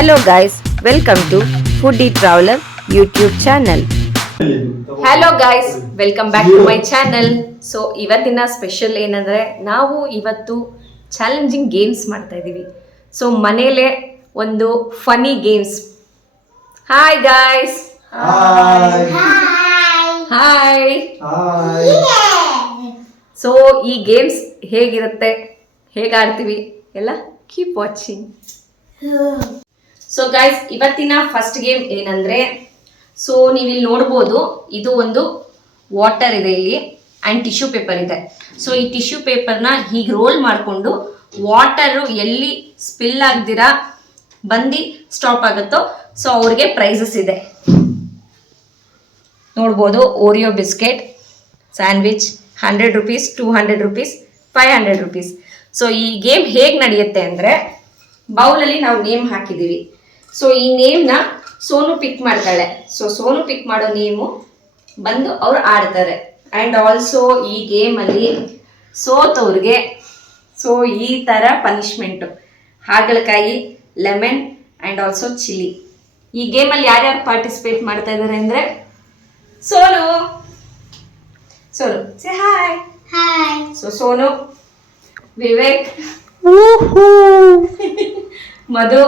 Hello guys, welcome to Foodie Traveler YouTube channel. Hello guys, welcome back to my channel. So ಇವತ್ತಿನ special ಏನಂದರೆ ನಾವು ಇವತ್ತು challenging games ಮಾಡ್ತಾ ಇದ್ದೀವಿ. So ಮನೇಲೆ ಒಂದು funny games. Hi guys. Hi. So ಈ ಗೇಮ್ಸ್ ಹೇಗಿರುತ್ತೆ, ಹೇಗೆ ಆಡ್ತೀವಿ ಎಲ್ಲ ಕೀಪ್ ವಾಚಿಂಗ್. ಸೊ ಗೈಸ್, ಇವತ್ತಿನ ಫಸ್ಟ್ ಗೇಮ್ ಏನಂದರೆ, ಸೊ ನೀವಿಲ್ಲಿ ನೋಡ್ಬೋದು, ಇದು ಒಂದು ವಾಟರ್ ಇದೆ ಇಲ್ಲಿ ಆ್ಯಂಡ್ ಟಿಶ್ಯೂ ಪೇಪರ್ ಇದೆ. ಸೊ ಈ ಟಿಶ್ಯೂ ಪೇಪರ್ನ ಹೀಗೆ ರೋಲ್ ಮಾಡಿಕೊಂಡು ವಾಟರು ಎಲ್ಲಿ ಸ್ಪಿಲ್ ಆಗ್ದಿರಾ ಬಂದು ಸ್ಟಾಪ್ ಆಗುತ್ತೋ ಸೊ ಅವ್ರಿಗೆ ಪ್ರೈಸಸ್ ಇದೆ. ನೋಡ್ಬೋದು, Oreo biscuit, sandwich 100 rupees, 200 rupees, 500 rupees. So ಈ ಗೇಮ್ ಹೇಗೆ ನಡೆಯುತ್ತೆ ಅಂದರೆ, ಬೌಲಲ್ಲಿ ನಾವು ನೇಮ್ ಹಾಕಿದ್ದೀವಿ. ಸೊ ಈ ನೇಮ್ನ ಸೋನು ಪಿಕ್ ಮಾಡ್ತಾಳೆ. ಸೊ ಸೋನು ಪಿಕ್ ಮಾಡೋ ನೇಮು ಬಂದು ಅವ್ರು ಆಡ್ತಾರೆ. ಆ್ಯಂಡ್ ಆಲ್ಸೋ ಈ ಗೇಮಲ್ಲಿ ಸೋತವ್ರಿಗೆ ಸೊ ಈ ಥರ ಪನಿಷ್ಮೆಂಟು, ಹಾಗಲಕಾಯಿ, ಲೆಮನ್ ಆ್ಯಂಡ್ ಆಲ್ಸೋ ಚಿಲ್ಲಿ. ಈ ಗೇಮಲ್ಲಿ ಯಾರ್ಯಾರು ಪಾರ್ಟಿಸಿಪೇಟ್ ಮಾಡ್ತಾ ಇದ್ದಾರೆ ಅಂದರೆ, Sonu say hi. So Sonu, Vivek, Madhu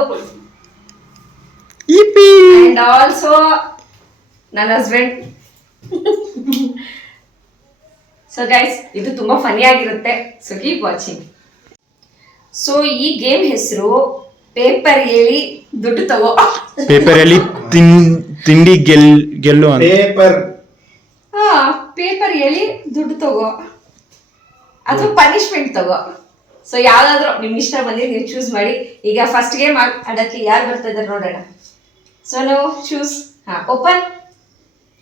and also ನನ್ನ ಹಸ್ಬೆಂಡ್. ಸೊ ಗೈಸ್, ಇದು ತುಂಬಾ ಫನಿ ಆಗಿರುತ್ತೆ. So keep watching. ಸೊ ಈ ಗೇಮ್ ಹೆಸರು ಪೇಪರ್ ಎಳಿ ದುಡ್ಡು ತಗೋ. ಪೇಪರ್ ಎಳಿ ತಿಂಡಿ ಗೆಲ್ಲು ಅಂತ. ಪೇಪರ್ ಎಳಿ ದುಡ್ಡು ತಗೋ ಅಥವಾ ಪನಿಷ್ಮೆಂಟ್ ತಗೋ. ಸೊ ಯಾವ್ದಾದ್ರು ನಿಮ್ಗೆ ಇಷ್ಟ ಬಂದಿದ್ದು ನೀವು ಚೂಸ್ ಮಾಡಿ. ಈಗ ಫಸ್ಟ್ ಗೇಮ್ ಆಡಕ್ಕೆ ಯಾರು ಬರ್ತಾ ಇದ್ದಾರೆ ನೋಡೋಣ. ಸೊ ನಾವು ಚೂಸ್. ಓಪನ್.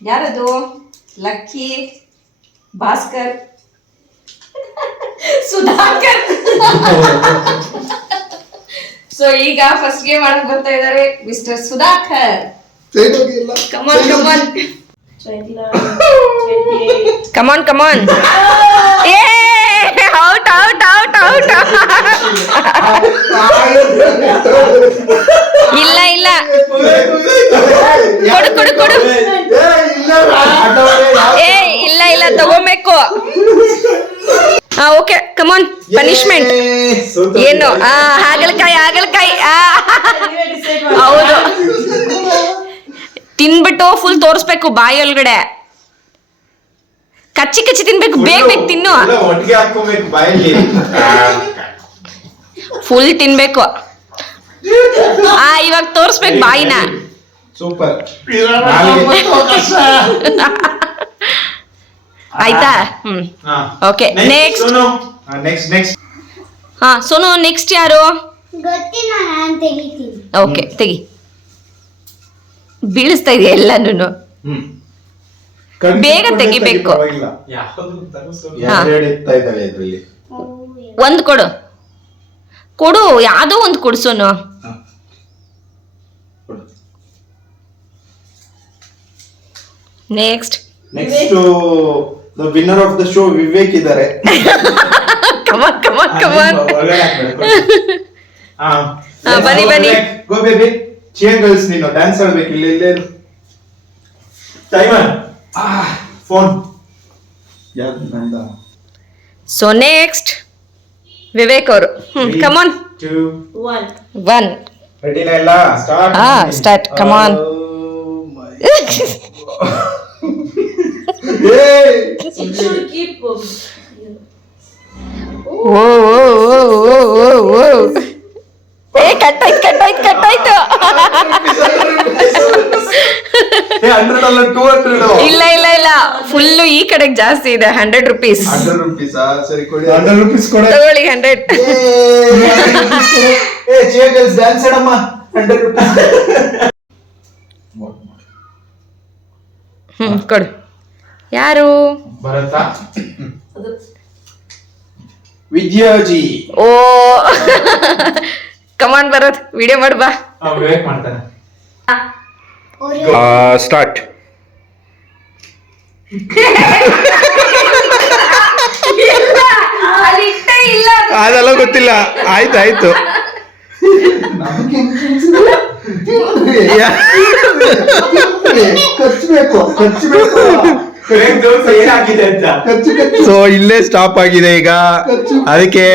ಯಾರದು? ಲಕ್ಕಿ, ಭಾಸ್ಕರ್, ಸುಧಾಕರ್. ಸೊ ಈಗ ಫಸ್ಟ್ ಗೇಮ್ ಆಡಕ್ ಬರ್ತಾ ಇದ್ದಾರೆ ಮಿಸ್ಟರ್ ಸುಧಾಕರ್. ಕಮಾನ್ ಕಮಾನ್ ಕಮಾನ್ ಕಮಾನ್. ಏ ಔಟ್ ಔಟ್ ಔಟ್ ಔಟ್. ಇಲ್ಲ ಇಲ್ಲ, ಕೊಡು ಕೊಡು ಕೊಡು. ಏ ಇಲ್ಲ ಇಲ್ಲ, ತಗೋಬೇಕು. ಓಕೆ, ಕಮಾನ್. ಪನಿಷ್ಮೆಂಟ್ ಏನು? ಹಾಗಲಕಾಯಿ ಹಾಗಲಕಾಯಿ. ಹೌದು, ತಿನ್ಬಿಟ್ಟು ಫುಲ್ ತೋರಿಸ್ಬೇಕು ಬಾಯಿ ಒಳಗಡೆ. ಕಚ್ಚಿ ಕಚ್ಚಿ ತಿನ್ಬೇಕು, ಬೇಗ ಬೇಗ ತಿನ್ನು. ಫುಲ್ ತಿನ್ಬೇಕು. ಇವಾಗ ತೋರಿಸ್ಬೇಕು ಬಾಯಿನ. ಸೂಪರ್. ಆಯ್ತಾ? Okay, next. ಸೋನು, ನೆಕ್ಸ್ಟ್ ಯಾರು? ಓಕೆ, ತೆಗಿ. ಬೀಳಿಸ್ತಾ ಇದೆಯಾ ಎಲ್ಲಾನು? ಬೇಗ ತೆಗಿಬೇಕು. ಒಂದು ಕೊಡು ಕೊಡು, ಯಾವ್ದೋ ಒಂದು ಕೊಡು Sonu. Next the winner of the show Vivek ಇದ್ದಾರೆ. ಕಮಾನ್ ಕಮಾನ್ ಕಮಾನ್. ಬನ್ನಿ ಬನ್ನಿ. ಗೋ ಬೇಬಿ. ಚೇರ್ ಗರ್ಲ್ಸ್, ನೀನು ಡ್ಯಾನ್ಸ್ ಆಡ್ಬೇಕು. ಇಲ್ಲೇ ಟೈಮರ್. ಫೋನ್ ಯಾರು ನಂದ. ಸೊ ನೆಕ್ಸ್ಟ್ ವಿವೇಕ್ ಅವರು. ಕಮಾನ್. 2 1. ರೆಡಿ ನಾ? ಎಲ್ಲ ಸ್ಟಾರ್ಟ್. ಸ್ಟಾರ್ಟ್. ಕಮಾನ್. ಕಟ್ಟಾಯ್ತು ಕಟ್ಟಾಯ್ತು ಕಟ್ಟಾಯ್ತು. ಇಲ್ಲ ಇಲ್ಲ ಇಲ್ಲ, ಫುಲ್ಲು ಈ ಕಡೆಗೆ ಜಾಸ್ತಿ ಇದೆ. 100 ರೂಪೀಸ್. 100 ರೂಪೀಸ್. ಸರಿ ಕೊಡಿ. 100 ರೂಪೀಸ್ ಕೊಡಿ. ತಗೊಳ್ಳಿ 100. ಚೇರ್ ಗರ್ಲ್ಸ್ ಡ್ಯಾನ್ಸ್ ಆಡಮ್ಮ. 100 ರೂಪೀಸ್. ಕೊಡು. ಯಾರು? Bharat, Vidyaji. Oh come on Bharat, video ಮಾಡು ಬಾ. ವಿವೇಕ್ ಮಾಡ್ತಾನೆ. ಸ್ಟಾರ್ಟ್. ಅದೆಲ್ಲ ಗೊತ್ತಿಲ್ಲ. ಆಯ್ತು ಆಯ್ತು. ಸೊ ಇಲ್ಲೇ ಸ್ಟಾಪ್ ಆಗಿದೆ ಈಗ. ಅದಕ್ಕೆ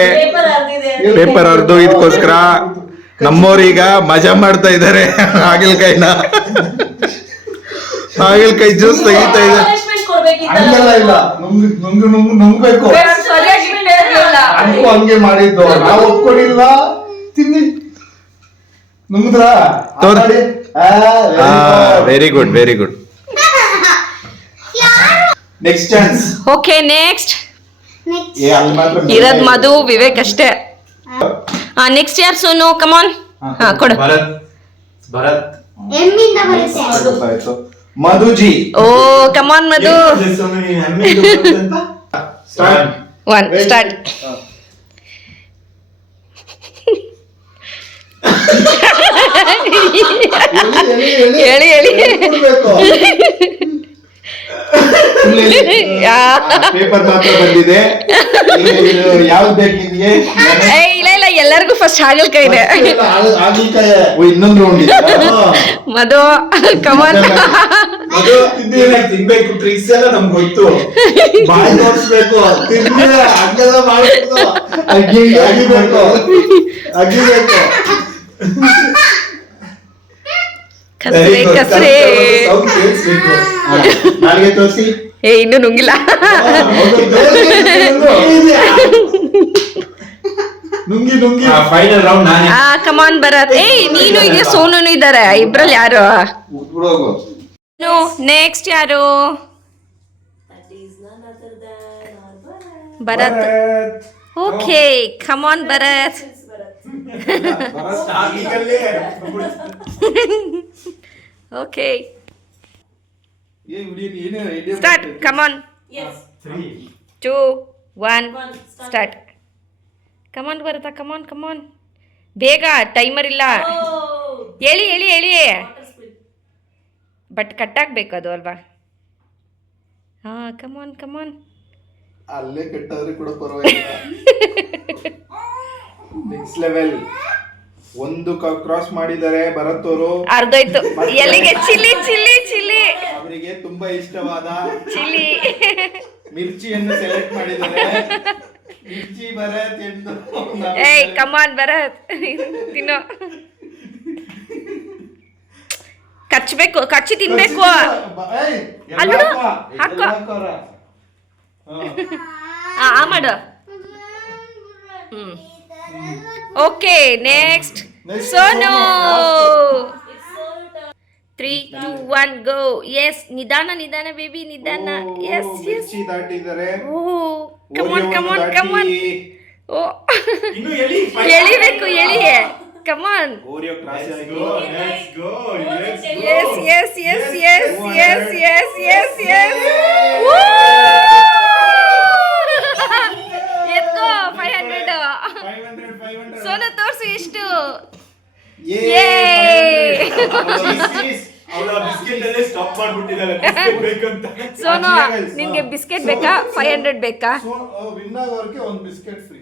ಪೇಪರ್ ಹರಿದು ಇದಕ್ಕೋಸ್ಕರ ನಮ್ಮವ್ರೀಗ ಮಜಾ ಮಾಡ್ತಾ ಇದ್ದಾರೆ. ಹಾಗಲಕಾಯಿನ ಹಾಗಲಕಾಯಿ ಜ್ಯೂಸ್ ತೆಗಿತಾ ಇದೆ. ಹಂಗೆಲ್ಲ ಇಲ್ಲ, ನುಂಗ್ಬೇಕು. ನನಗೂ ಹಂಗೆ ಮಾಡಿದ್ದು, ನಾವು ಒಪ್ಕೊಂಡಿಲ್ಲ. ತಿನ್ನಿ, ನುಂಗಿದ್ರ? Very good, very good. Next chance. Okay next ಏ ಅಲ್ಲಿ ಮಾತ್ರ ಇರೋದ್ ಮಧು ವಿವೇಕ್ ಅಷ್ಟೇ. ನೆಕ್ಸ್ಟ್ ಯಾರು ಸೋನು? ಕಮಾನ್. ಕೊಡು. ಭರತ್ ಎಮ್ಮಿಂದ ಬರುತ್ತೆ. ಗೊತ್ತಾಯ್ತು. ಮಧುಜಿ. ಓ ಕಮಾನ್ ಮಧು. ಸ್ಟಾರ್ಟ್. One start. ಹೇಳಿ ಹೇಳಿ. ಪೇಪರ್ ಮಾತ್ರ ಬಂದಿದೆ. ಯಾವ್ದು ಬೇಕು ನಿಮ್ಗೆ? ಇಲ್ಲ ಇಲ್ಲ, ಎಲ್ಲರಿಗೂ ಫಸ್ಟ್ ಹಾಗಲಕಾಯಿ ಇದೆ. ಇನ್ನೊಂದು ರೌಂಡ್ ಇದೆ. ಮಧು ಕಮಾನ್. ತಿನ್ಬೇಕು, ಟ್ರಿಕ್ಸ್ ಎಲ್ಲ ನಮ್ಗೆ ಗೊತ್ತು. ಬಾಯಿ ತೋರಿಸ್ಬೇಕು, ಹಂಗೆಲ್ಲ ಮಾಡ್ಬೇಕು. ಅಗಿಬೇಕು. ಕಸ್ರೆ ಕಸ್ರೆ. ನಾಳೆಗೆ ತೋರಿಸಿ. ಇನ್ನೂ ನುಂಗಿಲ್ಲ. ನುಂಗಿ ಫೈನಲ್ ರೌಂಡ್ ನಾನೇ. ಕಮಾನ್ ಭರತ್. ನೀನು ಇದೆ, ಸೋನುನು ಇದ್ದಾರೆ. ಇಬ್ರಲ್ಲಿ ಯಾರು? ನೆಕ್ಸ್ಟ್ ಯಾರು? Bharat. Okay come on Bharat. Okay start. Come on. 3, 2, 1 start. Come on Bharat, come on come on. ಬೇಗ, ಟೈಮರ್ ಇಲ್ಲ. ಹೇಳಿ ಹೇಳಿ ಹೇಳಿ. ಬಟ್ ಕಟ್ಟಾಗ್ಬೇಕು ಅದು ಅಲ್ವಾ? ಹಾ ಕಮಾನ್ ಕಮಾನ್. ಅಲ್ಲೇ ಕಟ್ಟಾದ್ರೆ ಕೂಡ ಪರವಾಗಿಲ್ಲ. Next level. ಒಂದು ಕ್ರಾಸ್ ಮಾಡಿದ್ದಾರೆ ಭರತ್ ಅವರು. ಅರ್ಧೋಯ್ತು. ಎಲ್ಲಿಗೆ? Chilli chilli chilli. ಅವರಿಗೆ ತುಂಬಾ ಇಷ್ಟವಾದ ಚಿಲ್ಲಿ ಮಿರ್ಚಿಯನ್ನು ಸೆಲೆಕ್ಟ್ ಮಾಡಿದ್ದಾರೆ. ಮಿರ್ಚಿ ಭರತ್ ಎಂದು. ಏಯ್ ಕಮಾನ್ ಭರತ್, ತಿನ್ನೋ. ಕಚ್ಚಬೇಕು, ಕಚ್ಚಿ ತಿನ್ಬೇಕು. ಅಲ್ಲು ಹಾಕೋ. ಮಾಡು. Okay next Sonu. 3, 2, 1 go. Yes, ನಿಧಾನ ನಿಧಾನ ಬೇಬಿ, ನಿಧಾನ. Yes yes. ದಾಟಿದ್ದಾರೆ. ಓ ಕಮಾನ್ ಕಮಾನ್ ಕಮಾನ್. ಓ ಎಳಿಬೇಕು, ಎಳಿ. ಕಮಾನ್. ಓರಿಯೋ ಕ್ರಾಸ್ ಆಗಿ. Yes yes yes yes yes yes yes yes. ಎತ್ಕೋ 500. ಸೋನು ತೋರ್ಸು ಎಷ್ಟು. ಸೋನು ನಿನ್ಗೆ ಬಿಸ್ಕೆಟ್ ಬೇಕಾ? 500 ಬೇಕಾ? ವಿನ್ ಆಗೋರ್ಗೆ ಒಂದು ಬಿಸ್ಕೆಟ್ ಫ್ರೀ.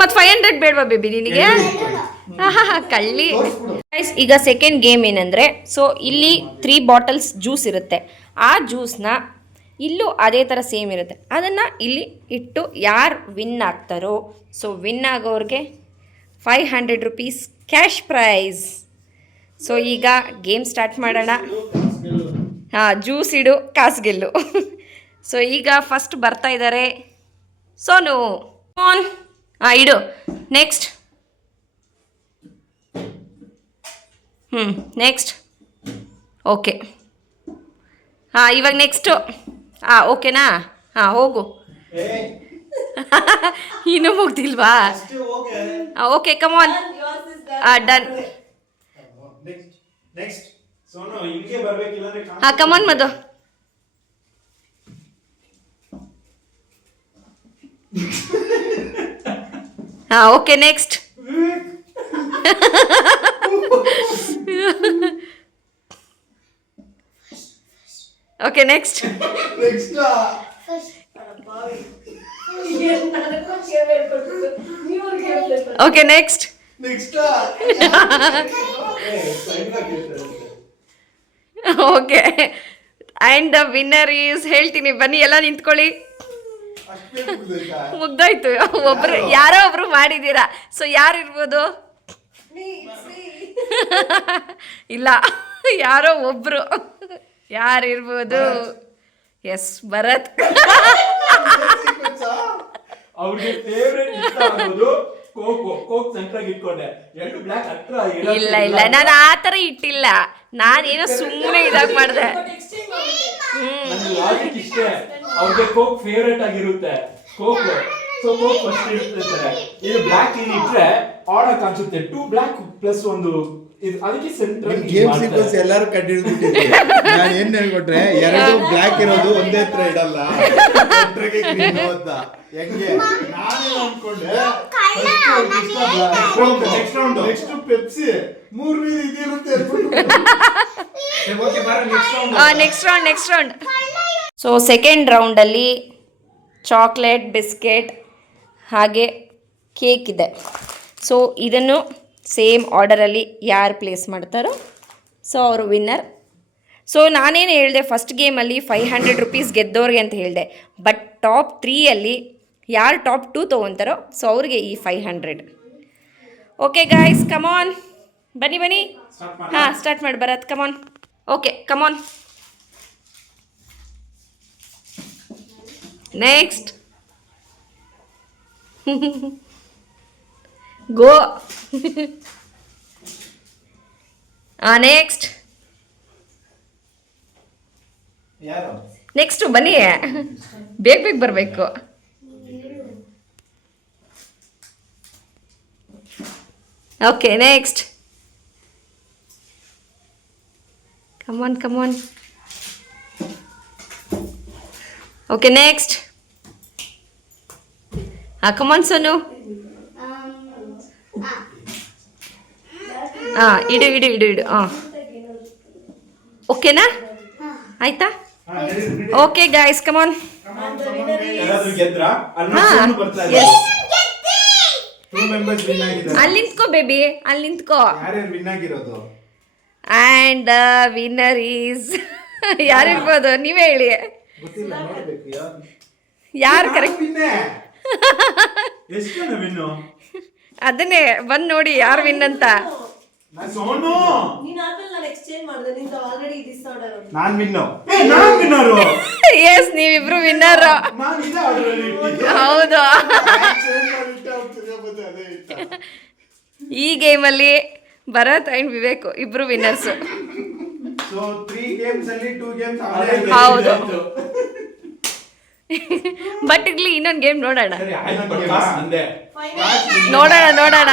ಮತ್ 500 ಬೇಡವಾ ಬೇಬಿ ನಿನಗೆ? ಕಳ್ಳಿ. ಈಗ ಸೆಕೆಂಡ್ ಗೇಮ್ ಏನಂದ್ರೆ, ಸೊ ಇಲ್ಲಿ 3 ಬಾಟಲ್ಸ್ ಜ್ಯೂಸ್ ಇರುತ್ತೆ. ಆ ಜ್ಯೂಸ್ನ ಇಲ್ಲೂ ಅದೇ ಥರ ಸೇಮ್ ಇರುತ್ತೆ. ಅದನ್ನು ಇಲ್ಲಿ ಇಟ್ಟು ಯಾರು ವಿನ್ ಆಗ್ತಾರೋ, ಸೊ ವಿನ್ ಆಗೋರಿಗೆ 500 ರೂಪೀಸ್ ಕ್ಯಾಶ್ ಪ್ರೈಸ್. ಸೊ ಈಗ ಗೇಮ್ ಸ್ಟಾರ್ಟ್ ಮಾಡೋಣ. ಜ್ಯೂಸ್ ಇಡು, ಕಾಸು ಗೆಲ್ಲು. ಸೊ ಈಗ ಫಸ್ಟ್ ಬರ್ತಾ ಇದ್ದಾರೆ ಸೋನು. ಆನ್. ಇಡು. ನೆಕ್ಸ್ಟ್. ನೆಕ್ಸ್ಟ್. ಓಕೆ. ಇವಾಗ ನೆಕ್ಸ್ಟು. ಓಕೆನಾ? ಹೋಗು. ಇನ್ನೂ ಮುಗ್ದಿಲ್ವಾ? Okay come on. Done. Come on Madhu. Okay next. Okay next. Okay next. Next okay and the winner is ಹೇಳ್ತೀನಿ ಬನ್ನಿ ಎಲ್ಲ ನಿಂತ್ಕೊಳ್ಳಿ. ಮುಗ್ದೋಯ್ತು. ಒಬ್ರು ಯಾರೋ ಒಬ್ರು ಮಾಡಿದ್ದೀರಾ. ಸೊ ಯಾರು ಇರ್ಬೋದು? ಇಲ್ಲ, ಯಾರೋ ಒಬ್ರು. ಯಾರಿರ್ಬೋದು? ಎಸ್, ಭರತ್. ಅವ್ರಿಗೆ ಫೇವರೇಟ್ ಇಷ್ಟ ಆಗೋದು ಕೋಕ್ ಸೆಂಟ್ರಾಗಿ ಇಟ್ಕೊಂಡೆ. ಎರಡು ಬ್ಲಾಕ್ ಹತ್ರ ಇಲ್ಲ ಇಲ್ಲ, ನಾನು ಆ ಥರ ಇಟ್ಟಿಲ್ಲ. ನಾನೇನೋ ಸುಮ್ಮನೆ ಇದಾಗಿ ಮಾಡಿದೆ. ನನ್ನ ಲಾಜಿಕ್ ಇಷ್ಟೇ, ಅವ್ರಿಗೆ ಕೋಕ್ ಫೇವರೇಟ್ ಆಗಿರುತ್ತೆ. ಕೋಕ್ ಫಸ್ಟ್ ಇರ್ತಾರೆ. ಇದು ಬ್ಲಾಕ್ ಇಲ್ಲಿ ಇಟ್ರೆ ಆಡ್ ಆಗಿ ಕಾಣಿಸುತ್ತೆ. 2 ಬ್ಲಾಕ್ ಪ್ಲಸ್ ಒಂದು ಇದು, ಅದಕ್ಕೆ ಸೆಂಟ್ರಲ್ ಗೇಮ್ ಸೀಕ್ವೆನ್ಸ್ ಎಲ್ಲರೂ ಕಂಡುಹಿಡಿದ್ಬಿಟ್ಟಿದ್ದೆ. ನಾನು ಏನ್ ಹೇಳ್ಕೊಟ್ರೆ, ಎರಡು ಬ್ಲಾಕ್ ಇರೋದು ಒಂದೇ ಹತ್ರ ಇಡಲ್ಲ, ಸೆಂಟ್ರಿಗೆ ಗ್ರೀನ್ ಅಂತ. ಹೆಂಗೆ ನಾನೇ ಅನ್ಕೊಂಡೆ ನೆಕ್ಸ್ಟ್ ಪೆಪ್ಸಿ ಮೂರನೇ ಇದಿರುತ್ತೆ. Next round. ಸೊ ಸೆಕೆಂಡ್ ರೌಂಡಲ್ಲಿ ಚಾಕ್ಲೇಟ್, ಬಿಸ್ಕೆಟ್ ಹಾಗೆ ಕೇಕ್ ಇದೆ. ಸೊ ಇದನ್ನು ಸೇಮ್ ಆರ್ಡರಲ್ಲಿ ಯಾರು ಪ್ಲೇಸ್ ಮಾಡ್ತಾರೋ ಸೊ ಅವರು ವಿನ್ನರ್. ಸೊ ನಾನೇನು ಹೇಳಿದೆ, ಫಸ್ಟ್ ಗೇಮಲ್ಲಿ 500 ರೂಪೀಸ್ ಗೆದ್ದವ್ರಿಗೆ ಅಂತ ಹೇಳಿದೆ. ಬಟ್ ಟಾಪ್ 3ಯಲ್ಲಿ ಯಾರು ಟಾಪ್ 2 ತೊಗೊತಾರೋ ಸೊ ಅವ್ರಿಗೆ ಈ 500. ಓಕೆ ಗಾಯ್ಸ್, ಕಮಾನ್ ಬನ್ನಿ. ಹಾಂ, ಸ್ಟಾರ್ಟ್ ಮಾಡಿ Bharat, come on. Okay, come on. Next. Go. Next. Next ಬನ್ನಿ, ಬೇಗ ಬರಬೇಕು. Okay, next. Come on. Okay, next. Come on Sonu. ಇಡು. ಓಕೆನಾ? ಆಯ್ತಾ? Okay guys, come on. ಗೆದ್ರಾ? ಎಸ್. 2 ಮೆಂಬರ್ಸ್ ವಿನ್ ಆಗಿದ್ದಾರೆ. ಅಲ್ಲಿ ನಿಂತ್ಕೋ ಬೇಬಿ, ಅಲ್ಲಿ ನಿಂತ್ಕೋ. ಯಾರ್ಯಾರು ವಿನ್ ಆಗಿರೋದು? ಆ್ಯಂಡ್ ದ ವಿನ್ನರ್ ಈಸ್ ಯಾರಿರ್ಬೋದು ನೀವೇ ಹೇಳಿ. ಗೊತ್ತಿಲ್ಲ, ನೋಡ್ಬೇಕು ಯಾರು ಕರೆಕ್ಟ್. ಎಷ್ಟು ಜನ ವಿನ್ನು? ಅದನ್ನೇ ಬಂದು ನೋಡಿ ಯಾರು ವಿನ್ ಅಂತ. ಸೋನು ನಾನ್ ವಿನ್ನು. ನಾನ್ ವಿನ್ನರು. ಎಸ್, ನೀವಿಬ್ರು ವಿನ್ನರ್. ನಾನು ಇದೇ ಆರ್ಡರ್ ಅಲ್ಲಿ ಇಟ್ಟಿದ್ದು. ಹೌದು. ಈ ಗೇಮಲ್ಲಿ ಭರತ್ ಅಂಡ್ ವಿವೇಕ್ ಇಬ್ರು ವಿನ್ನರ್ಸು. ಸೊ 3 ಗೇಮ್ಸ್ ಅಲ್ಲಿ 2 ಗೇಮ್ಸ್ ಹೌದು. ಬಟ್ ಇಲ್ಲಿ ಇನ್ನೊಂದು ಗೇಮ್ ನೋಡೋಣ. ಸರಿ, ಆಯ್ತು, ಪಾಸ್ ನಂದೆ. ನೋಡೋಣ.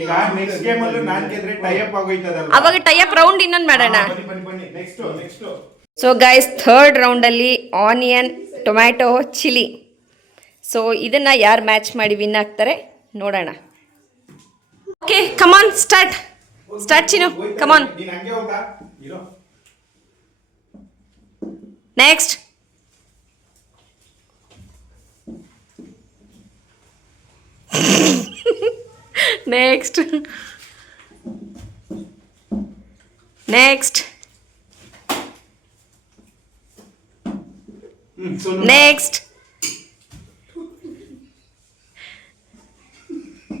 ಈಗ ನೆಕ್ಸ್ಟ್ ಗೇಮ್ ಅಲ್ಲೂ ನಾನ್ ಗೆದ್ರೆ ಟೈ ಅಪ್ ಆಗೋಯ್ತದಲ್ಲ. ಅವಾಗ ಟೈ ಅಪ್ ರೌಂಡ್ ಇನ್ನೊಂದು ಮಾಡೋಣ. ಬನ್ನಿ. ನೆಕ್ಸ್ಟ್. ಸೊ ಗೈಸ್, ಥರ್ಡ್ ರೌಂಡಲ್ಲಿ ಆನಿಯನ್, ಟೊಮ್ಯಾಟೊ, ಚಿಲ್ಲಿ. ಸೊ ಇದನ್ನು ಯಾರು ಮ್ಯಾಚ್ ಮಾಡಿ ವಿನ್ ಆಗ್ತಾರೆ ನೋಡೋಣ. Okay, come on, start Chinnu, come on. ನೀನ್ ಹಂಗೆ ಹೋಗಾ ಇರೋ. Next. Next.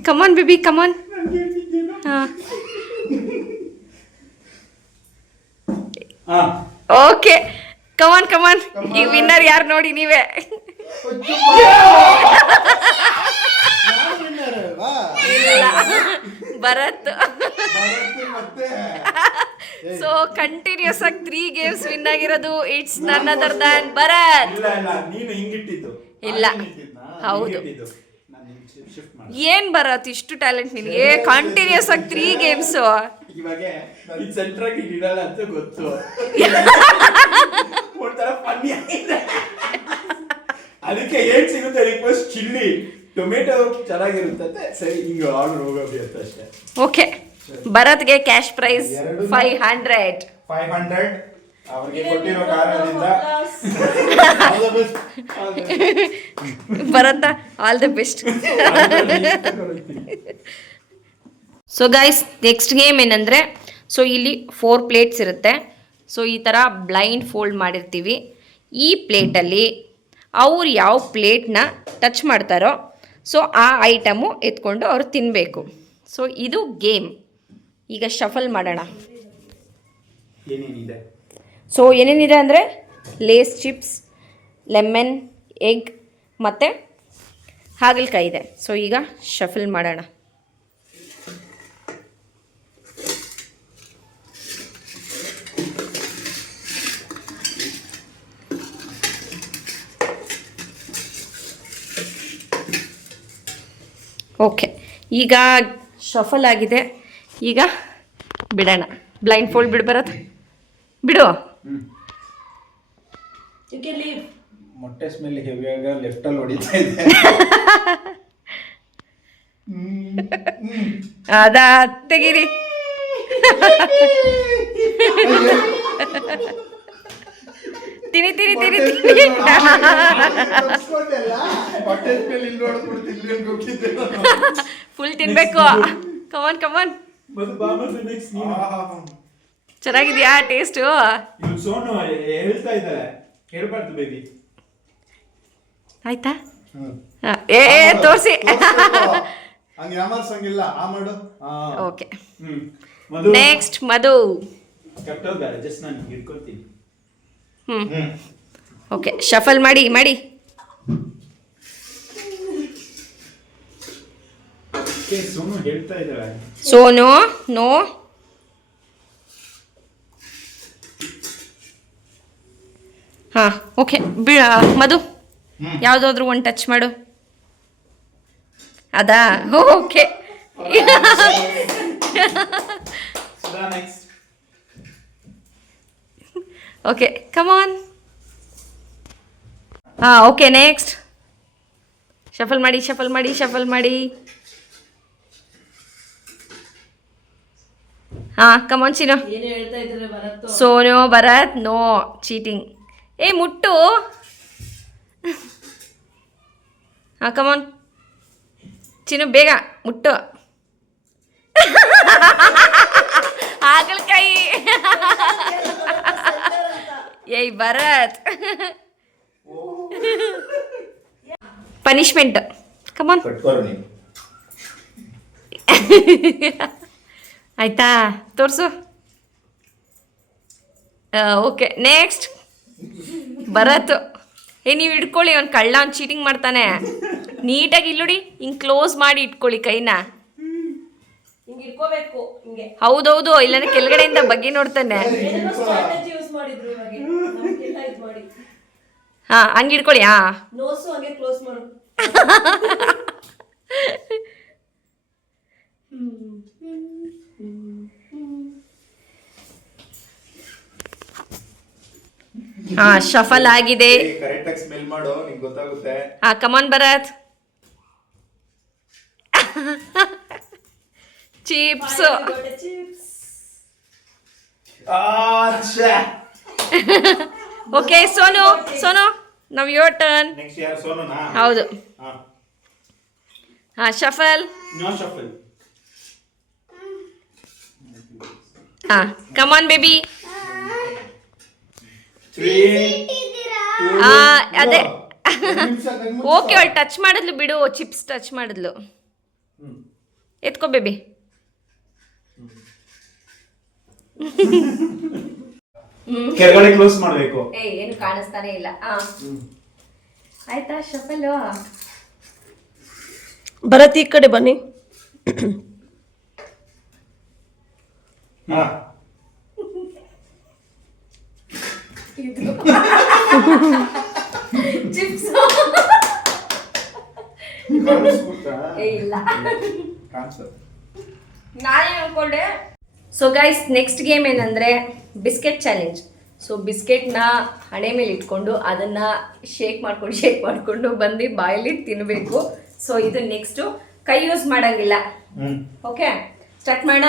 Come on baby, come on. Okay, come on. ಈಗ ವಿನ್ನರ್ ಯಾರು ನೋಡಿ ನೀವೇ. ಭರತ್. ಸೊ ಕಂಟಿನ್ಯೂಸ್ ಆಗಿ 3 ಗೇಮ್ಸ್ ವಿನ್ ಆಗಿರೋದು it's none other than Bharat. ಇಲ್ಲ, ನೀನು ಹಿಂಗಿಟ್ಟಿದ್ದು. ಇಲ್ಲ, ಹೌದು. ಏನ್ ಭರತ್, ಇಷ್ಟು ಟ್ಯಾಲೆಂಟ್ ನಿನಗೆ? ಕಂಟಿನ್ಯೂಸ್ ಆಗಿ 3 ಗೇಮ್ಸ್. ಇವಾಗ ಇದು ಸೆಂಟ್ರಾಗಿ ಇಡಲ್ಲ ಅಂತ ಗೊತ್ತು. ಒಂಥರ ಫನ್ನಿ ಆಗಿದೆ. ಅದಕ್ಕೆ ಏನ್ ಸಿಗುತ್ತೆ ರಿಕ್ವೆಸ್ಟ್, ಚಿಲ್ಲಿ, ಟೊಮೆಟೊ ಚೆನ್ನಾಗಿರುತ್ತೆ. ಸರಿ, ಹಿಂಗ ಆರ್ಡರ್ ಹೋಗೋದು ಅಂತ ಅಷ್ಟೇ. ಓಕೆ, ಭರತ್ಗೆ ಕ್ಯಾಶ್ ಪ್ರೈಸ್ 500. ಅವ್ರಿಗೆ ಕೊಟ್ಟಿರೋ ಕಾರಣದಿಂದ all the best. ಬರತ್ತಾ all the best. So guys next game ಏನಂದರೆ, ಸೊ ಇಲ್ಲಿ 4 ಪ್ಲೇಟ್ಸ್ ಇರುತ್ತೆ. ಸೊ ಈ ಥರ ಬ್ಲೈಂಡ್ ಫೋಲ್ಡ್ ಮಾಡಿರ್ತೀವಿ. ಈ ಪ್ಲೇಟಲ್ಲಿ ಅವ್ರು ಯಾವ ಪ್ಲೇಟ್ನ ಟಚ್ ಮಾಡ್ತಾರೋ ಸೊ ಆ ಐಟಮು ಎತ್ಕೊಂಡು ಅವ್ರು ತಿನ್ನಬೇಕು. ಸೊ ಇದು ಗೇಮ್. ಈಗ ಶಫಲ್ ಮಾಡೋಣ. ಏನೇನಿದೆ? ಸೊ ಏನೇನಿದೆ ಅಂದರೆ ಲೇಸ್ ಚಿಪ್ಸ್, ಲೆಮನ್, ಎಗ್ ಮತ್ತು ಹಾಗಲಕಾಯಿ ಇದೆ. ಸೊ ಈಗ ಶಫಲ್ ಮಾಡೋಣ. ಓಕೆ, ಈಗ ಶಫಲ್ ಆಗಿದೆ. ಈಗ ಬಿಡೋಣ. ಬ್ಲೈಂಡ್ ಫೋಲ್ಡ್ ಬಿಡು. ಮೊಟ್ಟೆ ಸ್ಮೆಲ್ ಹೆವಿಯಾಗ ಲೆಫ್ಟಲ್ಲಿ ಹೊಡಿತಾ ಇದೆ. ಅದಾ ತೆಗೀರಿ. ತಿನಿ ಮೊಟ್ಟೆ ಸ್ಮೆಲ್ ಇಲ್ಲಿ ನೋಡ್ಬಿಡ್ತಿದ್ರಿ ಅನ್ಕೋತಿದ್ದೆ ನಾನು. ಫುಲ್ ತಿನ್ಬೇಕು. ಕಮಾನ್ ಮಧು ಬಾ ಮಧು, ನೆಕ್ಸ್ಟ್ ನೀನು. ಚೆನ್ನಾಗಿದ್ಯಾ ಟೇಸ್ಟು? ಇವ್ರು ಸೋನು ಹೇಳ್ತಾ ಇದ್ದಾರೆ, ಹೇಳ್ಬಾರ್ದು ಬೇಬಿ. ಆಯ್ತಾ? ಏ ತೋರಿಸಿ. ಹಂಗೆ ಯಾಮರ್ಸಂಗಿಲ್ಲ. ಆ ಮಾಡು. Okay, Madhu next Madhu. ಕೆಟ್ಟೋಗ ಜಸ್ಟ್ ನಾನು ಹಿಡ್ಕೊಳ್ತೀನಿ. ಓಕೆ, ಶಫಲ್ ಮಾಡಿ. ಸೋನು ಹೇಳ್ತಾ ಇದ್ದಾರೆ. ಸೋನು ನೋ. ಹಾಂ ಓಕೆ, ಮಧು ಯಾವುದಾದ್ರೂ ಒಂದು ಟಚ್ ಮಾಡು. ಅದಾ? Okay. Sudha next. Okay, come on. ಹಾಂ ಓಕೆ, ನೆಕ್ಸ್ಟ್ ಶಫಲ್ ಮಾಡಿ. ಹಾಂ come on Chinnu. Sonu Bharat no cheating. ಏ ಮುಟ್ಟು. ಹಾಂ ಕಮಾನ್ ಚಿನ್ನು, ಬೇಗ ಮುಟ್ಟು. ಹಾಗಲಕಾಯಿ. ಏಯ್ ಭರತ್, ಪನಿಷ್ಮೆಂಟ್. ಕಮಾನ್. ಕಟ್ಕೋರು ನೀವು. ಆಯ್ತಾ? ತೋರಿಸು. Okay, next Bharat. ನೀವು ಇಟ್ಕೊಳ್ಳಿ, ಅವ್ನು ಕಳ್ಳ, ಅವ್ನು ಚೀಟಿಂಗ್ ಮಾಡ್ತಾನೆ. ನೀಟಾಗಿ ಇಲ್ಲುಡಿ, ಹಿಂಗೆ ಕ್ಲೋಸ್ ಮಾಡಿ ಇಟ್ಕೊಳ್ಳಿ ಕೈನ. ಹೌದೌದು, ಇಲ್ಲಾಂದ್ರೆ ಕೆಳಗಡೆಯಿಂದ ಬಗ್ಗೆ ನೋಡ್ತಾನೆ. ಹಾಂ ಹಂಗೆ ಇಟ್ಕೊಳ್ಳಿ. ಹಾಂ ಶಫಲ್ ಆಗಿದೆ. ಕರೆಕ್ಟಾಗಿ ಸ್ಮೆಲ್ ಮಾಡು, ನಿಂಗೆ ಗೊತ್ತಾಗುತ್ತೆ. ಹಾಂ come on Bharat. Chips. Okay Sonu now your turn. Next ಯಾರು? ಸೋನುನಾ? ಹೌದು. ಹಾಂ ಶಫಲ್. No shuffle. ಹಾಂ ಕಮಾನ್ ಬೇಬಿ. ಅದೇ ಓಕೆ, ಅವಳು ಟಚ್ ಮಾಡಿದ್ಲು ಬಿಡು. ಚಿಪ್ಸ್ ಟಚ್ ಮಾಡಿದ್ಲು. ಎತ್ಕೋ ಬೇಬಿ. ಕೆಳಗಡೆ ಕ್ಲೋಸ್ ಮಾಡಬೇಕು. ಏನು ಕಾಣಿಸ್ತಾನೆ ಇಲ್ಲ. ಆಯ್ತಾ ಶಫಲ್? ಭರತ್ ಈ ಕಡೆ ಬನ್ನಿ. ಚಿಪ್ಸ್ ಇಲ್ಲ, ನಾನೇ ಅನ್ಕೊಂಡೆ. ಸೊ ಗೈಸ್ ನೆಕ್ಸ್ಟ್ ಗೇಮ್ ಏನಂದರೆ ಬಿಸ್ಕೆಟ್ ಚಾಲೆಂಜ್. ಸೊ ಬಿಸ್ಕೆಟ್ನ ಹಣೆ ಮೇಲೆ ಇಟ್ಕೊಂಡು ಅದನ್ನು ಶೇಕ್ ಮಾಡಿಕೊಂಡು ಬಂದು ಬಾಯಲ್ಲಿ ತಿನ್ನಬೇಕು. ಸೊ ಇದು ನೆಕ್ಸ್ಟು ಕೈ ಯೂಸ್ ಮಾಡೋಂಗಿಲ್ಲ. ಓಕೆ ಸ್ಟಾರ್ಟ್ ಮಾಡೋಣ.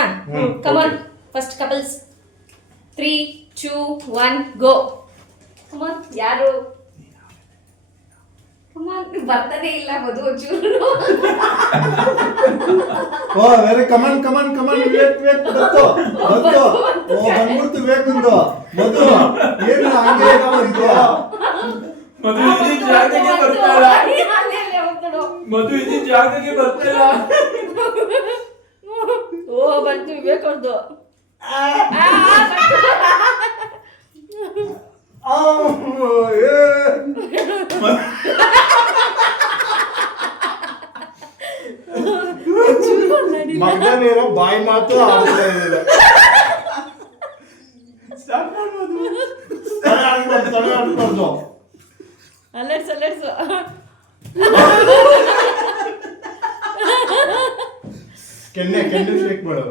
ಕಮಾನ್, ಫಸ್ಟ್ ಕಪಲ್ಸ್. 3, 2 1 ಗೋ. ಕಮಾನ್ ಯಾರು ಕಮಾನ್ ಬರ್ತಾನೆ ಇಲ್ಲ ಮಧು ಚೂರು. ಓ ವೆರಿ ಕಮನ್ ವೇಟ್ ಬತ್ತು ಓ ಬಂದ್ಬಿಡ್ತು ಬೇಕಂದು ಮಧು ಏನು ಹಂಗೆ ಮಾಡಿದ್ಯಾ ಮಧು ಇದ್ದಿದ್ ಜಾಗಕ್ಕೆ ಬರ್ತಾ ಇಲ್ಲ. ಮಧು ಇದ್ದಿದ್ ಜಾಗಕ್ಕೆ ಬರ್ತಾ ಇಲ್ಲ. ಓ ಬಂತು ಬೇಕಂದು. ಮಗನೇರೋ ಬಾಯಿ ಮಾತು ಆಡ್ತಾ ಇದೆ. ಸ್ಟಾರ್ಟ್ ಮಾಡ್ಬೋದು. ತಲೆ ಆಡ್ಬಾರ್ದು. ಅಲರ್ಸು ಕೆನ್ನೆ ಶೇಕ್ ಮಾಡು.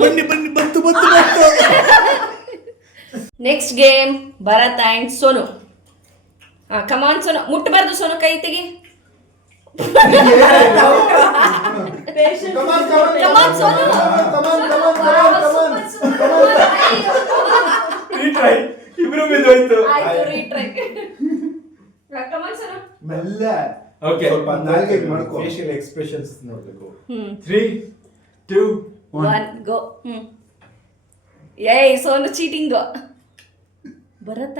ಬನ್ನಿ ಬಂತು. Next game Bharat and Sonu. Come on Sonu, ಮುಟ್ಟಬಾರ್ದು ಸೋನು, ಕೈ ತೆಗಿ. ಕಮಾನ್ ಸೋನು. ರೀಟ್ರೈ. ಇಬ್ರು ಬಿದ್ದೋಯ್ತು. ಆಯ್ತು ರೀಟ್ರೈ. ಕಮಾನ್ ಸೋನು. ಮೆಲ್ಲ. ಓಕೆ. ಸ್ವಲ್ಪ ನಾಲ್ಗೆ ಮಾಡ್ಕೋ. ಫೇಶಿಯಲ್ ಎಕ್ಸ್‌ಪ್ರೆಷನ್ಸ್ ನೋಡ್ಬೇಕು. 3 2 1 ಗೋ. ಏಯ್ ಸೋನು ಚೀಟಿಂಗ್. ಭರತ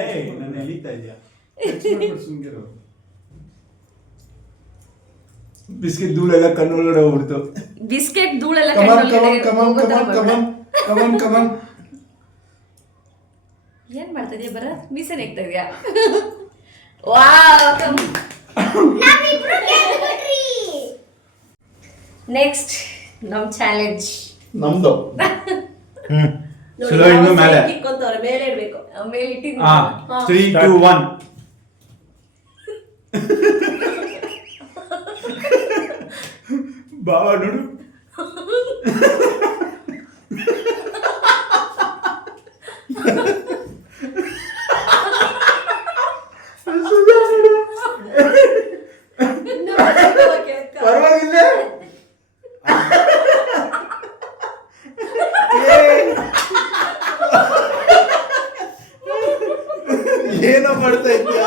ಏಯ್ ನಾನು ಎಳಿತಾ ಇದೀಯಾ? ಸುಮ್ಗಿರು. ಬಿಸ್ಕೆಟ್ ಧೂಳೆಲ್ಲ ಕಣ್ಣೊಳಗಡೆ ಹೋಗ್ಬಿಡ್ತು. ಬಿಸ್ಕೆಟ್ ಧೂಳೆಲ್ಲ ಕಮನ್. ಏನ್ ಮಾಡ್ತಾ ಇದೀಯ ಭರತ್? ಮೀಸೆ ನೆಕ್ತಾ ಇದೀಯಾ? ವಾವ್. ನೆಕ್ಸ್ಟ್ ನಮ್ ಚಾಲೆಂಜ್ ನಮ್ದು. ಚಲೋ ಇನ್ನು ಮೇಲೆ. ಮೇಲೆ ಇಡ್ಬೇಕು. ಮೇಲೆ ಇಟ್ಟಿದ್ದೀನಿ. 3 2 1 ಬಾವ ನೋಡು. ಪರವಾಗಿಲ್ಲ. ಏನೋ ಮಾಡ್ತಾ ಇದ್ಯಾ?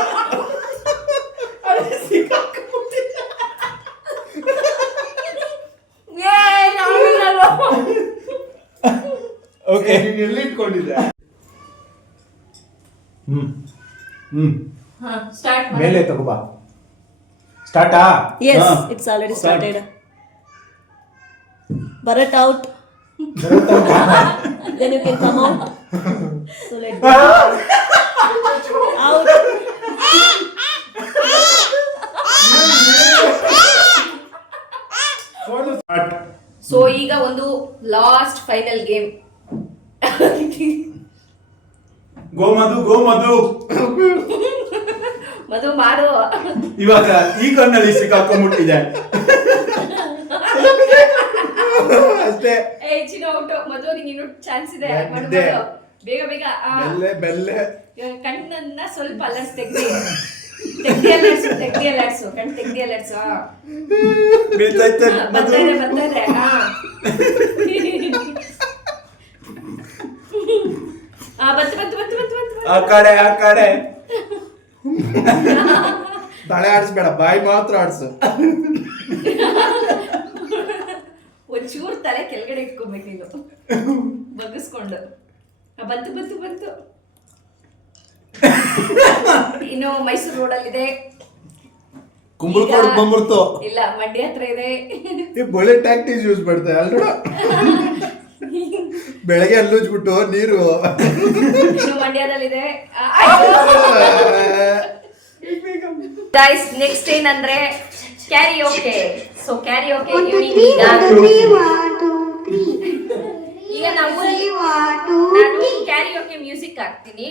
ಓಕೆ. ನೀನು ಎಲ್ಲಿ ಇಟ್ಕೊಂಡಿದ್ದೆ? ಸ್ಟಾರ್ಟ್ ಮೇಲೆ ತಗೋಬಾ. ಸ್ಟಾರ್ಟಾ? Yes, it's already started. Bharat out. Then you can come out. So let's go. Out. So ಈಗ ಒಂದು ಲಾಸ್ಟ್ ಫೈನಲ್ ಗೇಮ್. ಗೋ ಮಧು. ಮಧು ಮಾಡು. ಇವಾಗ ಈ ಕಣ್ಣಲ್ಲಿ ಸಿಕ್ಕಾಕೊಂಡ್ಬಿಟ್ಟಿದೆ ಅಷ್ಟೇ. ಚಿನ್ನ ಔಟ್. ಮಧು ನಿಂಗೆ ಇನ್ನೂ ಚಾನ್ಸ್ ಇದೆ. ಮಾಡು ಇದೆ. ಬೇಗ ಬೆಲ್ಲೆ ಕಣ್ಣನ್ನ ಸ್ವಲ್ಪ ಅಲರ್ಸ್ ತೆಗ್ದಿ ಅಲರ್ಸು ಕಣ್ಣು ತೆಗ್ದಿ ಅಲರ್ಸು. ಬೀಳ್ತೈತೆ ಮಧು. ಬರ್ತಾರೆ. ಬಂತು. ಆ ಕಡೆ ತಲೆ ಆಡಿಸ್ಬೇಡ, ಬಾಯಿ ಮಾತ್ರ ಆಡ್ಸು. ಒಂಚೂರು ತಲೆ ಕೆಳಗಡೆ ಇಟ್ಕೋಬೇಕು ನೀನು, ಬಗ್ಗಿಸ್ಕೊಂಡು. ಬಂತು. ಇನ್ನು ಮೈಸೂರು ರೋಡಲ್ಲಿದೆ. ಕುಂಬಳಕೋಡ್ ಬಂದ್ಬಿಡ್ತು. ಇಲ್ಲ, ಮಂಡ್ಯ ಹತ್ರ ಇದೆ. ಈ ಬೊಳ್ಳೆ ಟ್ಯಾಕ್ಟಿಸ್ ಯೂಸ್ ಮಾಡ್ತಾರೆ ಅಲ್ರ. ಬೆಳಗ್ಗೆ ಅಲ್ಲೂಜ್ಬಿಟ್ಟು ನೀರು. ಇನ್ನು ಮಂಡ್ಯದಲ್ಲಿದೆ. ಗೈಸ್, ನೆಕ್ಸ್ಟ್ ಏನಂದ್ರೆ ಕ್ಯಾರಿಯೋಕೆ. ಸೊ ಕ್ಯಾರಿಯೋಕೆ ಈಗ ನಾವು ನಾನು ಕ್ಯಾರಿಯೋಕೆ ಮ್ಯೂಸಿಕ್ ಹಾಕ್ತೀನಿ.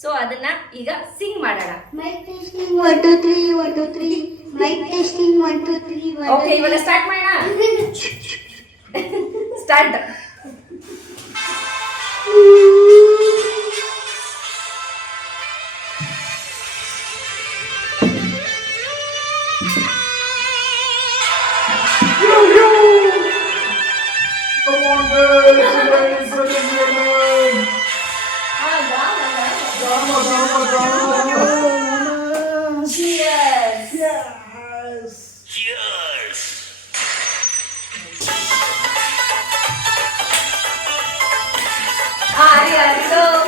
ಸೊ ಅದನ್ನ ಈಗ ಸಿಂಗ್ ಮಾಡೋಣ. Mic testing 1 2 3 1 2 3. Mic testing 1 2 3 1 2 3. Okay, ಇವಾಗ ಸ್ಟಾರ್ಟ್ ಮಾಡೋಣ. ಸ್ಟಾರ್ಟ್.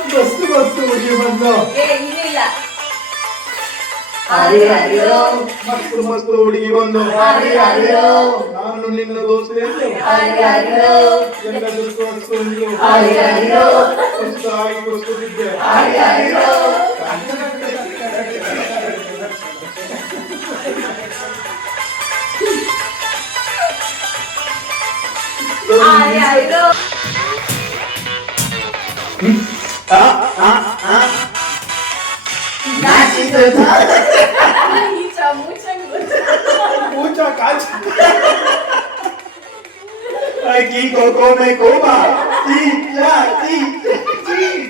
ಮಸ್ತ್ ಮಸ್ತ್ ಹುಡುಗಿ ಬಂದು ಇನ್ನಿಲ್ಲ. ಮಸ್ತ್ ಮಸ್ತ್ ಹುಡುಗಿ ಬಂದು ನಾನು ನಿನ್ನ ದೋಸ್ತ Mucha cacha. Aquí coco me coma. Sí, ya, sí, sí,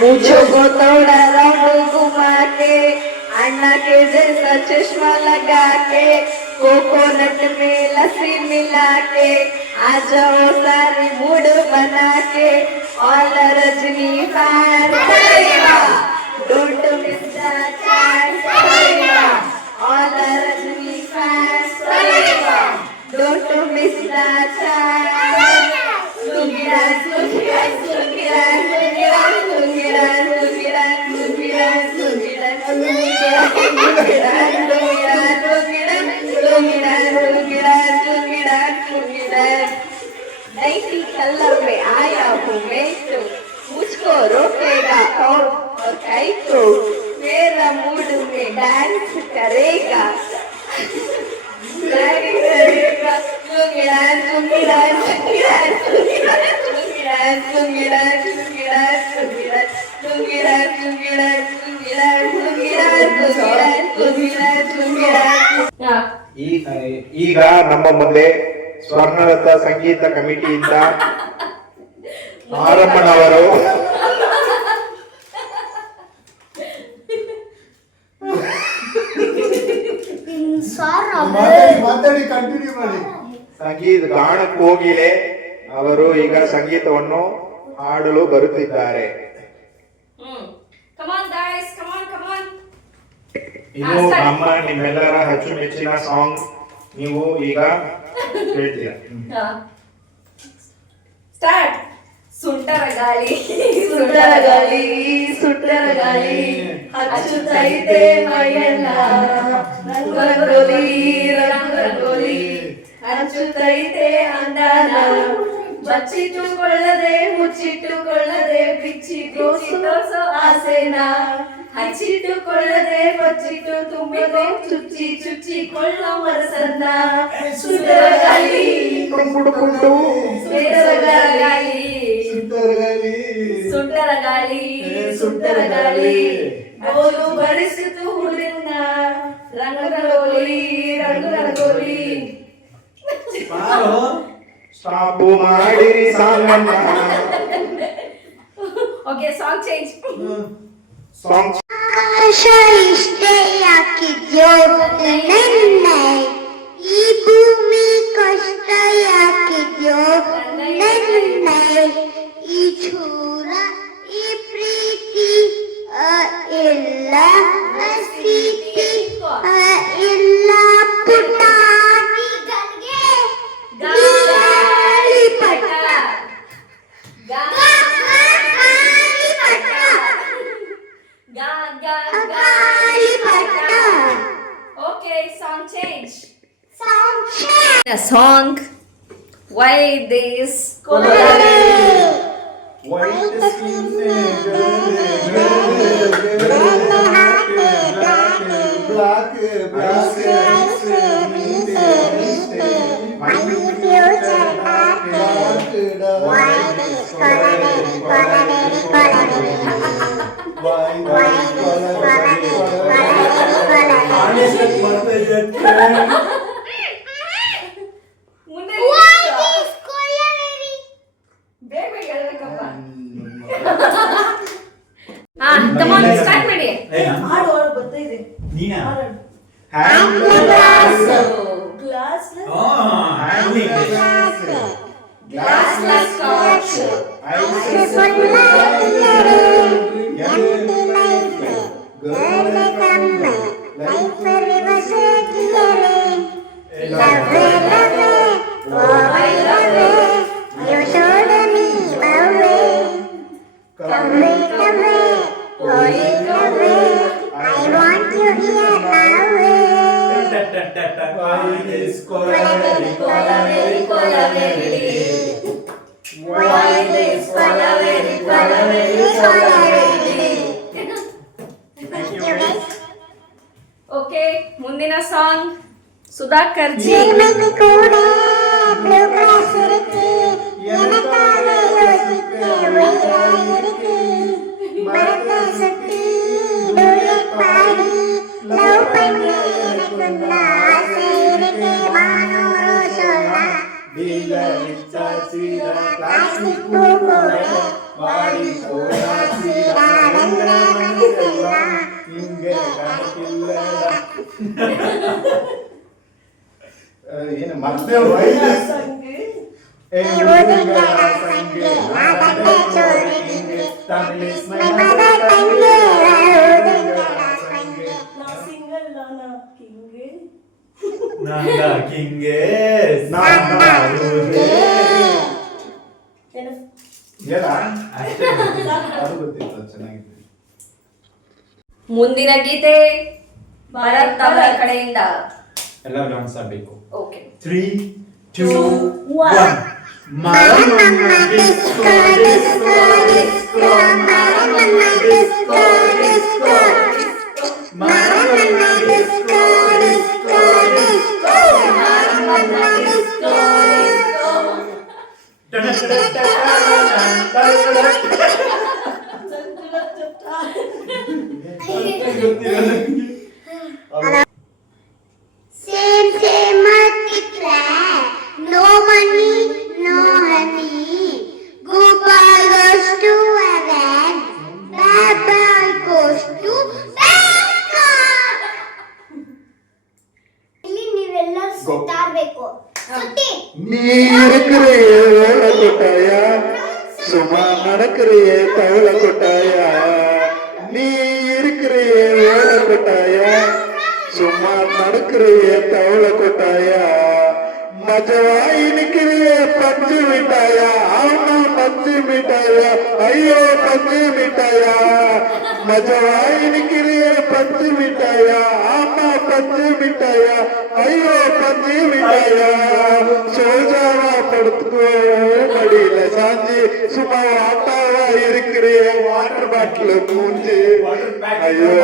मुझो को थोड़ा रंग घुमा के अन्ना के जैसा चश्मा लगा के कोकोनट में लस्सी मिला के आ जाओ सारी मूड बना के all Rajni fan don't miss the chance all Rajni fan don't miss the chance सुगिरा सुगिरा सुगिरा सुगिरा सुगिरा सुगिरा सुगिरा सुगिरा नई कलर में आया हूँ मैं तो मुझको रोकेगा और कई तो मेरा मूड में डांस करेगा ಈಗ ನಮ್ಮ ಮುಂದೆ ಸ್ವರ್ಣಲತಾ ಸಂಗೀತ ಕಮಿಟಿಯಿಂದ ಆರಮ್ಮನವರು ಮಾತಾಡಿ ಕಂಟಿನ್ಯೂ ಮಾಡಿ. ಸಂಗೀತ ಗಾನ ಕೋಗಿಲೆ ಅವರು ಈಗ ಸಂಗೀತವನ್ನು ಹಾಡಲು ಬರುತ್ತಿದ್ದಾರೆ. ಇದು ನಮ್ಮ ನಿಮ್ಮೆಲ್ಲರ ಅಚ್ಚುಮೆಚ್ಚಿನ ಸಾಂಗ್. ನೀವು ಈಗ ಹೇಳ್ತೀರಾ. ಸ್ಟಾರ್ಟ್. ಸುಂಟರ ಗಾಳಿ ಸುಂದರ ಗಾಳಿ ಸುಂದರ ಗಾಳಿ ಹಚ್ಚುತ್ತೈತೆ ಮೈಯೆಲ್ಲ ರಂಗೋಲಿ ರಂಗೋಲಿ ಹಚ್ಚುತ್ತೈತೆ ಅಂದಾನ ಬಚ್ಚಿಟ್ಟುಕೊಳ್ಳದೆ ಮುಚ್ಚಿಟ್ಟುಕೊಳ್ಳದೆ ಬಿಚ್ಚಿ ತೋರಿಸೋ ಆಸೆನ ಹಚ್ಚಿಟ್ಟುಕೊಳ್ಳದೆ ಬಚ್ಚಿಟ್ಟು ತುಂಬಿಕೋ ಚುಚ್ಚಿ ಚುಚ್ಚಿಕೊಳ್ಳೋ ಮನಸ್ಸನ್ನ ಸುಂದರ ಗಾಳಿ ಸುಂದರ ಗಾಳಿ ಸುಂದರ ಗಾಳಿ ಸುಂದರ ಗಾಳಿ ಗೋಲು ಬರಿಸಿತು ಹುಡುಗನ ರಂಗರಂಗೋಲಿ ರಂಗರಂಗೋಲಿ ಸ್ಟಾಪು ಮಾಡಿರಿ ಸಾಂಗನ್ನ. Okay song change. ಸಾಂಗ್ ಆಕಾಶ ಇಷ್ಟೇ ಯಾಕಿದ್ಯೋ ನನ್ನ ಈ ಭೂಮಿ ಕಷ್ಟ ಯಾಕಿದ್ಯೋ ನನ್ನ ಈ ಚೂರ ಈ ಪ್ರೀತಿ ಎಲ್ಲ ಸ್ಥಿತಿ ಎಲ್ಲ ಪುಟಾಣಿ A song. Why this? White skin, Come on, start ಮಾಡಿ. ಹಾಡು ಹಾಡು ಬರ್ತಾ ಇದೆ. ನೀನಾ? Glassless couch. ಓಕೆ, ಮುಂದಿನ ಸಾಂಗ್ ಸುಧಾಕರ್ ಜಿ. ಏನು ಮತ್ತೆ ಮುಂದಿನ ಗೀತೆ ಭರತ್ ಅವರ ಕಡೆಯಿಂದ. ಎಲ್ಲರೂ ಗಮನಿಸಬೇಕು. Okay, 3, 2, 1. Same multiply. No money, no honey. Gopal goes to heaven. Baba goes to Bangkok. ಇಲ್ಲಿ ನೀವೆಲ್ಲ ಸುತ್ತಾಡ್ಬೇಕು. ಸುತ್ತಿ. ಕೊಟ್ಟಾಯ ಸುಮ நடக்கிறிய தவள கொட்டாய நீ இருக்கிறிய ஓட கொட்டாய சும்மா நடக்கிறிய தவள கொட்டாய மஜவாய் நிக்கிறிய பஞ்சு மிட்டாய ஆமா பஞ்சு மிட்டாய ஐயோ பஞ்சு மிட்டாய மஜவாய் நிக்கிறிய பஞ்சு மிட்டாய ஆமா பஞ்சு மிட்டாய ஐயோ பஞ்சு மிட்டாய சோஜாவா படுத்துக்கோ மடியில சாஞ்சி சும்மா ஆட்டாவா இருக்கிற வாட்டர் பாட்டில் மூஞ்சி ஐயோ